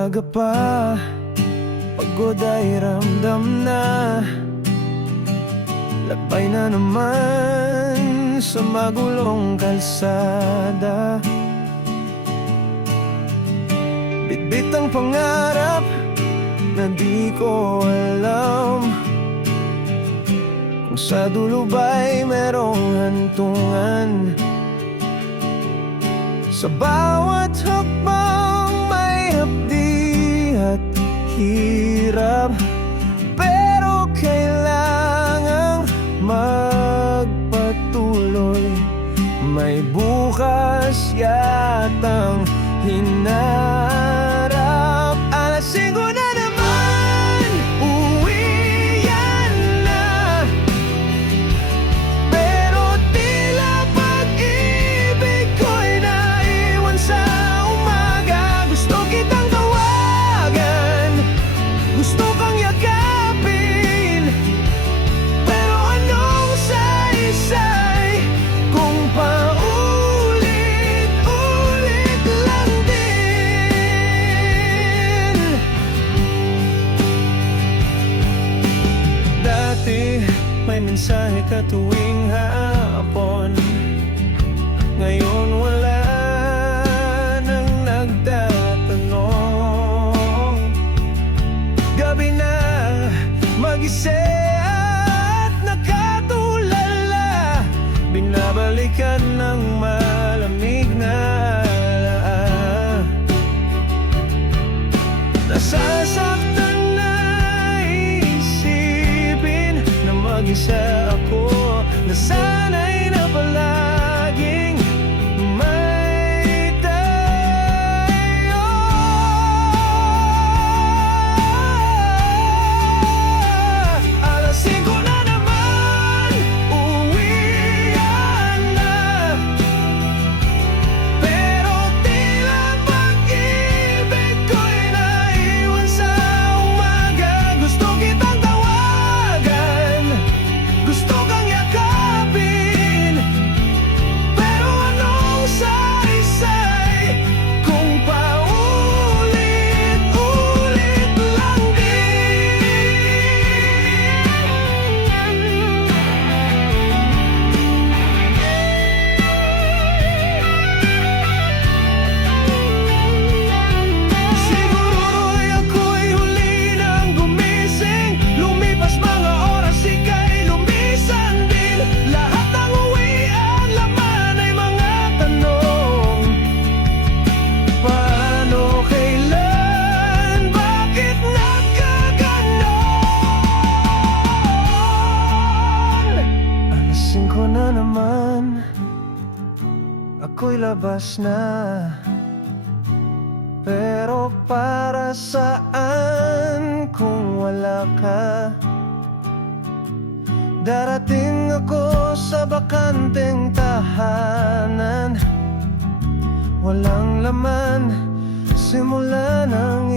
umaga pa. Pagod ay ramdam na. Lakbay na naman sa magulong kalsada. Bitbit ang pangarap na di ko alam. Kung sa dulo ba'y merong hantungan. Sa bawat hapdi at hirap Pero kailangang magpatuloy. May bukas yatang hinarap mensahe ka tuwing hapon. Ngayon wala nang nagtatanong. Gabi na mag-isa at nakatulala. Binabalikan ng malamig Ako'y labas na pero para saan kung wala ka? Darating ako sa bakanteng tahanan Walang laman Simula ng